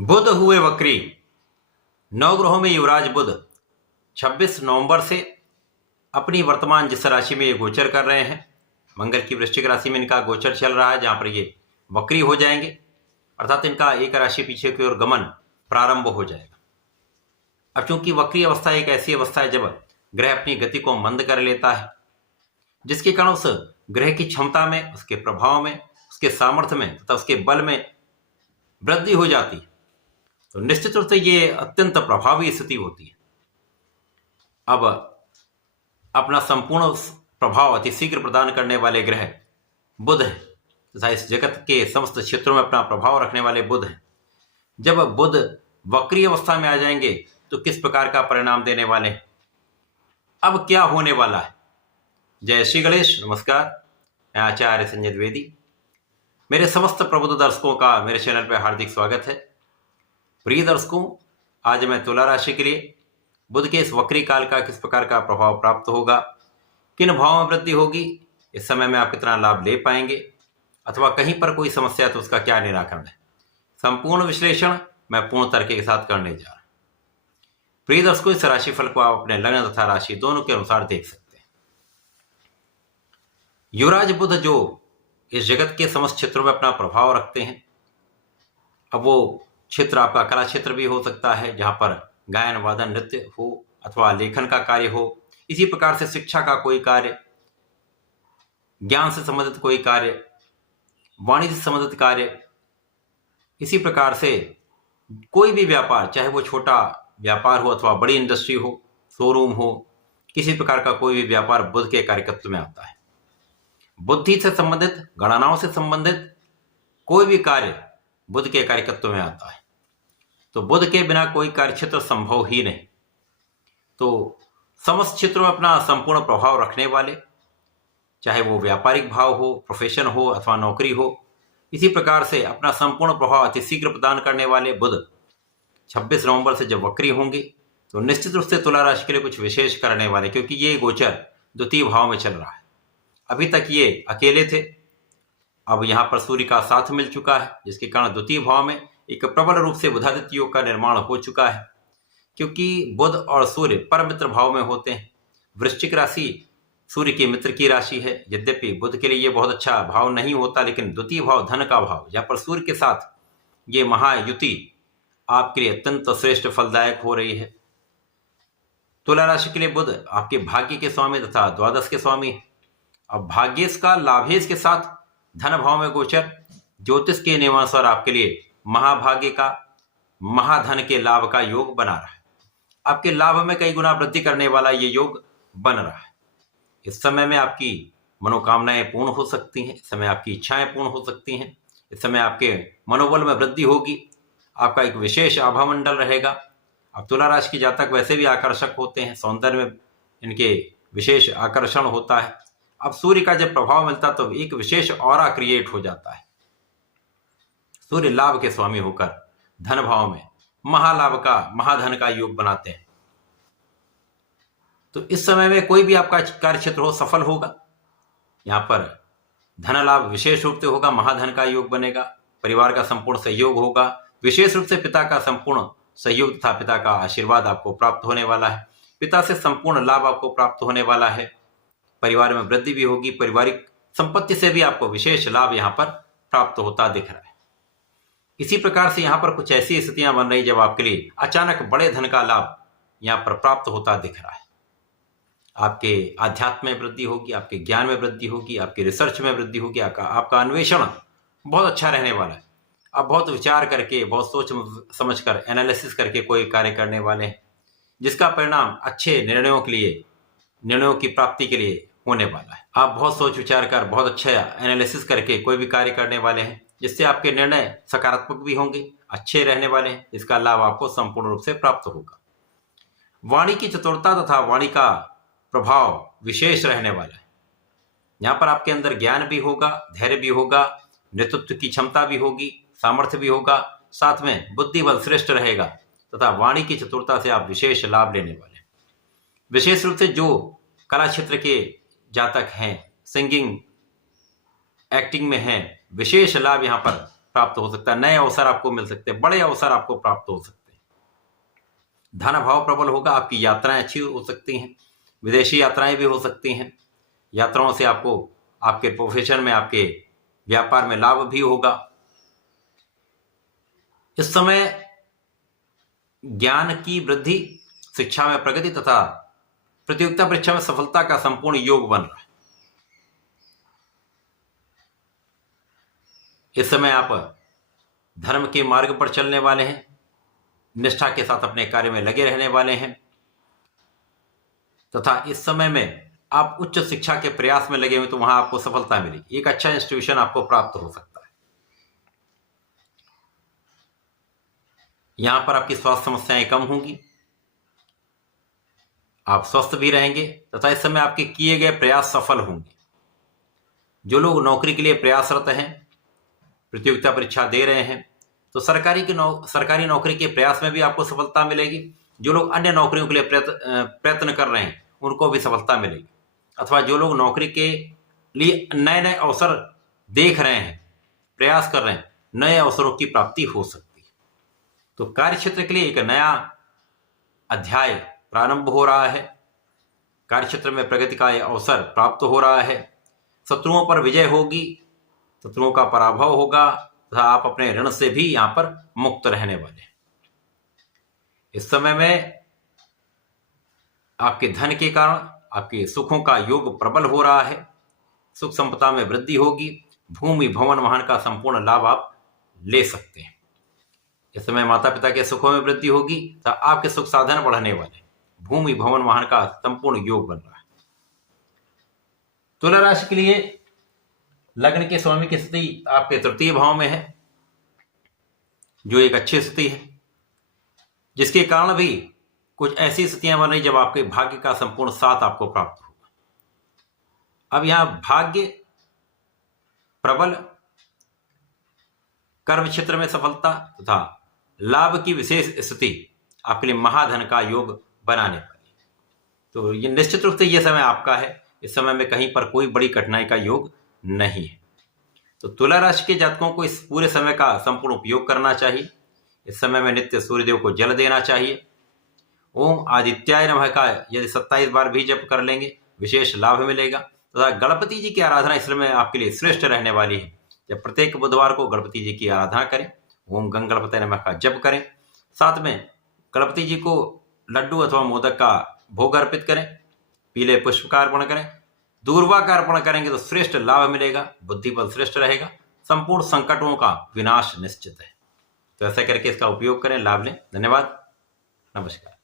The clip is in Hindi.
बुध हुए वक्री। नवग्रहों में युवराज बुध 26 नवंबर से अपनी वर्तमान जिस राशि में ये गोचर कर रहे हैं, मंगल की वृश्चिक राशि में इनका गोचर चल रहा है, जहां पर ये वक्री हो जाएंगे, अर्थात इनका एक राशि पीछे की ओर गमन प्रारंभ हो जाएगा। अब चूंकि वक्री अवस्था एक ऐसी अवस्था है जब ग्रह अपनी गति को मंद कर लेता है, जिसके कारण उस ग्रह की क्षमता में, उसके प्रभाव में, उसके सामर्थ्य में तथा उसके बल में वृद्धि हो जाती है। तो निश्चित रूप से ये अत्यंत प्रभावी स्थिति होती है। अब अपना संपूर्ण प्रभाव अति शीघ्र प्रदान करने वाले ग्रह बुध है तथा इस जगत के समस्त क्षेत्रों में अपना प्रभाव रखने वाले बुध हैं। जब बुध वक्री अवस्था में आ जाएंगे तो किस प्रकार का परिणाम देने वाले हैं, अब क्या होने वाला है। जय श्री गणेश। नमस्कार, मैं आचार्य संजय द्विवेदी। मेरे समस्त प्रबुद्ध दर्शकों का मेरे चैनल पर हार्दिक स्वागत है। प्रिय दर्शकों, आज मैं तुला राशि के लिए बुध के इस वक्री काल का किस प्रकार का प्रभाव प्राप्त होगा, किन भावों में वृद्धि होगी, इस समय में आप कितना लाभ ले पाएंगे, अथवा कहीं पर कोई समस्या है तो उसका क्या निराकरण है, संपूर्ण विश्लेषण मैं पूर्ण तर्क के साथ करने जा रहा हूं। प्रिय दर्शकों, इस राशिफल को आप अपने लग्न तथा राशि दोनों के अनुसार देख सकते हैं। युवराज बुध जो इस जगत के समस्त क्षेत्रों में अपना प्रभाव रखते हैं, अब वो क्षेत्र आपका कला क्षेत्र भी हो सकता है, जहां पर गायन वादन नृत्य हो अथवा लेखन का कार्य हो, इसी प्रकार से शिक्षा का कोई कार्य, ज्ञान से संबंधित कोई कार्य, वाणिज्य से संबंधित कार्य, इसी प्रकार से कोई भी व्यापार, चाहे वो छोटा व्यापार हो अथवा बड़ी इंडस्ट्री हो, शोरूम हो, किसी प्रकार का कोई भी व्यापार बुध के कार्यकत्व में आता है। बुद्धि से संबंधित, गणनाओं से संबंधित कोई भी कार्य बुध के कार्यकत्व में आता है। तो बुध के बिना कोई कार्यक्षेत्र संभव ही नहीं। तो समस्त क्षेत्रों में अपना संपूर्ण प्रभाव रखने वाले, चाहे वो व्यापारिक भाव हो, प्रोफेशन हो अथवा नौकरी हो, इसी प्रकार से अपना संपूर्ण प्रभाव अति शीघ्र प्रदान करने वाले बुध 26 नवंबर से जब वक्री होंगे तो निश्चित रूप से तुला राशि के लिए कुछ विशेष करने वाले, क्योंकि ये गोचर द्वितीय भाव में चल रहा है। अभी तक ये अकेले थे, अब यहाँ पर सूर्य का साथ मिल चुका है, जिसके कारण द्वितीय भाव में एक प्रबल रूप से बुधादित्य योग का निर्माण हो चुका है। क्योंकि बुध और सूर्य पर मित्र भाव में होते हैं। वृश्चिक राशि सूर्य की मित्र की राशि है। यद्यपि बुध के लिए ये बहुत अच्छा भाव नहीं होता, लेकिन द्वितीय भाव धन का भाव, जहाँ पर सूर्य के साथ ये महायुति आपके लिए अत्यंत श्रेष्ठ फलदायक हो रही है। तुला राशि के लिए बुध आपके भाग्य के स्वामी तथा द्वादश के स्वामी। अब भाग्येश का लाभेश के साथ धन भाव में गोचर ज्योतिष के नियमानुसार आपके लिए महाभाग्य का, महाधन के लाभ का योग बना रहा है। आपके लाभ में कई गुना वृद्धि करने वाला ये योग बन रहा है। इस समय में आपकी मनोकामनाएं पूर्ण हो सकती हैं, इस समय आपकी इच्छाएं पूर्ण हो सकती हैं, इस समय आपके मनोबल में वृद्धि होगी, आपका एक विशेष आभा मंडल रहेगा। अब तुला राशि के जातक वैसे भी आकर्षक होते हैं, सौंदर्य में इनके विशेष आकर्षण होता है। अब सूर्य का जब प्रभाव मिलता तो एक विशेष ऑरा क्रिएट हो जाता है। सूर्य लाभ के स्वामी होकर धन भाव में महालाभ का, महाधन का योग बनाते हैं। तो इस समय में कोई भी आपका कार्य क्षेत्र हो, सफल होगा। यहाँ पर धन लाभ विशेष रूप से होगा, महाधन का योग बनेगा, परिवार का संपूर्ण सहयोग होगा, विशेष रूप से पिता का संपूर्ण सहयोग तथा पिता का आशीर्वाद आपको प्राप्त होने वाला है। पिता से संपूर्ण लाभ आपको प्राप्त होने वाला है। परिवार में वृद्धि भी होगी, पारिवारिक संपत्ति से भी आपको विशेष लाभ यहाँ पर प्राप्त होता दिख रहा है। इसी प्रकार से यहाँ पर कुछ ऐसी स्थितियां बन रही जब आपके लिए अचानक बड़े धन का लाभ यहाँ पर प्राप्त होता दिख रहा है। आपके आध्यात्म में वृद्धि होगी, आपके ज्ञान में वृद्धि होगी, आपके रिसर्च में वृद्धि होगी, आपका अन्वेषण बहुत अच्छा रहने वाला है। आप बहुत विचार करके, बहुत सोच समझकर, एनालिसिस करके कोई कार्य करने वाले हैं, जिसका परिणाम अच्छे निर्णयों की प्राप्ति के लिए होने वाला है। आप बहुत सोच विचार कर, बहुत अच्छा एनालिसिस करके कोई भी कार्य करने वाले हैं, जिससे आपके निर्णय सकारात्मक भी होंगे, अच्छे रहने वाले हैं। इसका लाभ आपको संपूर्ण रूप से प्राप्त होगा। वाणी की चतुरता तथा वाणी का प्रभाव विशेष रहने वाला है। यहाँ पर आपके अंदर ज्ञान भी होगा, धैर्य भी होगा, नेतृत्व की क्षमता भी होगी, सामर्थ्य भी होगा, साथ में बुद्धि बल श्रेष्ठ रहेगा तथा वाणी की चतुरता से आप विशेष लाभ लेने वाले हैं। विशेष रूप से जो कला क्षेत्र के जातक हैं, सिंगिंग, एक्टिंग में हैं, विशेष लाभ यहाँ पर प्राप्त हो सकता है, नए अवसर आपको मिल सकते हैं, बड़े अवसर आपको प्राप्त हो सकते हैं। धन भाव प्रबल होगा, आपकी यात्राएं अच्छी हो सकती हैं, विदेशी यात्राएं भी हो सकती हैं। यात्राओं से आपको आपके प्रोफेशन में, आपके व्यापार में लाभ भी होगा। इस समय ज्ञान की वृद्धि, शिक्षा में प्रगति तथा प्रतियोगिता परीक्षा में सफलता का संपूर्ण योग बन रहा है। इस समय आप धर्म के मार्ग पर चलने वाले हैं, निष्ठा के साथ अपने कार्य में लगे रहने वाले हैं तथा इस समय में आप उच्च शिक्षा के प्रयास में लगे हुए तो वहां आपको सफलता मिलेगी। एक अच्छा इंस्टीट्यूशन आपको प्राप्त हो सकता है। यहां पर आपकी स्वास्थ्य समस्याएं कम होंगी, आप स्वस्थ भी रहेंगे तथा इस समय आपके किए गए प्रयास सफल होंगे। जो लोग नौकरी के लिए प्रयासरत हैं, प्रतियोगिता परीक्षा दे रहे हैं, तो सरकारी नौकरी के प्रयास में भी आपको सफलता मिलेगी। जो लोग अन्य नौकरियों के लिए प्रयत्न कर रहे हैं उनको भी सफलता मिलेगी, अथवा जो लोग नौकरी के लिए नए नए अवसर देख रहे हैं, प्रयास कर रहे हैं, नए अवसरों की प्राप्ति हो सकती है। तो कार्य क्षेत्र के लिए एक नया अध्याय प्रारंभ हो रहा है। कार्य क्षेत्र में प्रगति का यह अवसर प्राप्त हो रहा है। शत्रुओं पर विजय होगी, शत्रुओं का पराभव होगा तथा आप अपने ऋण से भी यहां पर मुक्त रहने वाले हैं। इस समय में आपके धन के कारण आपके सुखों का योग प्रबल हो रहा है। सुख संपदा में वृद्धि होगी, भूमि भवन वाहन का संपूर्ण लाभ आप ले सकते हैं। इस समय माता पिता के सुखों में वृद्धि होगी तथा आपके सुख साधन बढ़ने वाले, भूमि भवन वाहन का संपूर्ण योग बन रहा है। तुला राशि के लिए लग्न के स्वामी की स्थिति आपके तृतीय भाव में है, जो एक अच्छी स्थिति है, जिसके कारण भी कुछ ऐसी स्थितियां बन रही जब आपके भाग्य का संपूर्ण साथ आपको प्राप्त होगा। अब यहां भाग्य प्रबल, कर्म क्षेत्र में सफलता तथा लाभ की विशेष स्थिति आपके लिए महाधन का योग बनाने वाली। तो ये निश्चित रूप से यह समय आपका है। इस समय में कहीं पर कोई बड़ी कठिनाई का योग नहीं है। तो तुला राशि के जातकों को इस पूरे समय का संपूर्ण उपयोग करना चाहिए। इस समय में नित्य सूर्यदेव को जल देना चाहिए। ओम आदित्याय नमः का यदि 27 बार भी जप कर लेंगे विशेष लाभ मिलेगा तथा गणपति जी की आराधना इस समय आपके लिए श्रेष्ठ रहने वाली है। जब प्रत्येक बुधवार को गणपति जी की आराधना करें, ओम गंग गणपति नमः का जप करें, साथ में गणपति जी को लड्डू अथवा मोदक का भोग अर्पित करें, पीले पुष्प का अर्पण करें, दूर्वा का अर्पण करेंगे तो श्रेष्ठ लाभ मिलेगा, बुद्धि बल श्रेष्ठ रहेगा, संपूर्ण संकटों का विनाश निश्चित है। तो ऐसा करके इसका उपयोग करें, लाभ लें। धन्यवाद, नमस्कार।